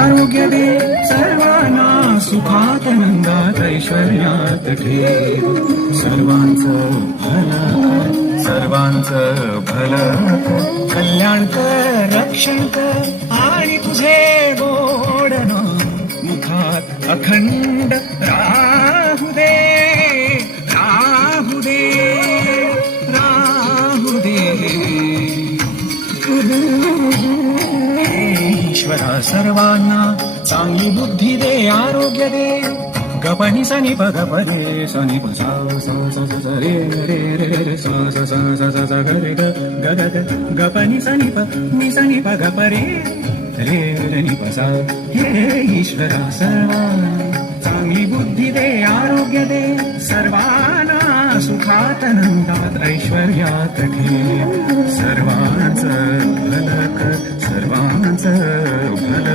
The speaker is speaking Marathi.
आरोग्य दे सर्वांना सुखात आनंदात ऐश्वर्यात ठेव सर्वांचं भलं सर्वांचं भलं कल्याण कर रक्षण कर आणि तुझे गोड नाम मुखात अखंड राहू दे राहू दे राहू दे ईश्वरा सर्वांना चांगली बुद्धी दे आरोग्य दे गपनी सनी प ग प रे सनी प सा सा सा सा रे रे रे रे सा सा सा सा सा सा ग रे ग ग ग ग गपनी सनी प ग प रे रे रे नि प सा हे ईश्वरा सर्वांना चांगली बुद्धी दे आरोग्य दे सर्वांना सुखात आनंदात ऐश्वर्यात ठेव सर्वांचं भलं कर सर्वांचं भलं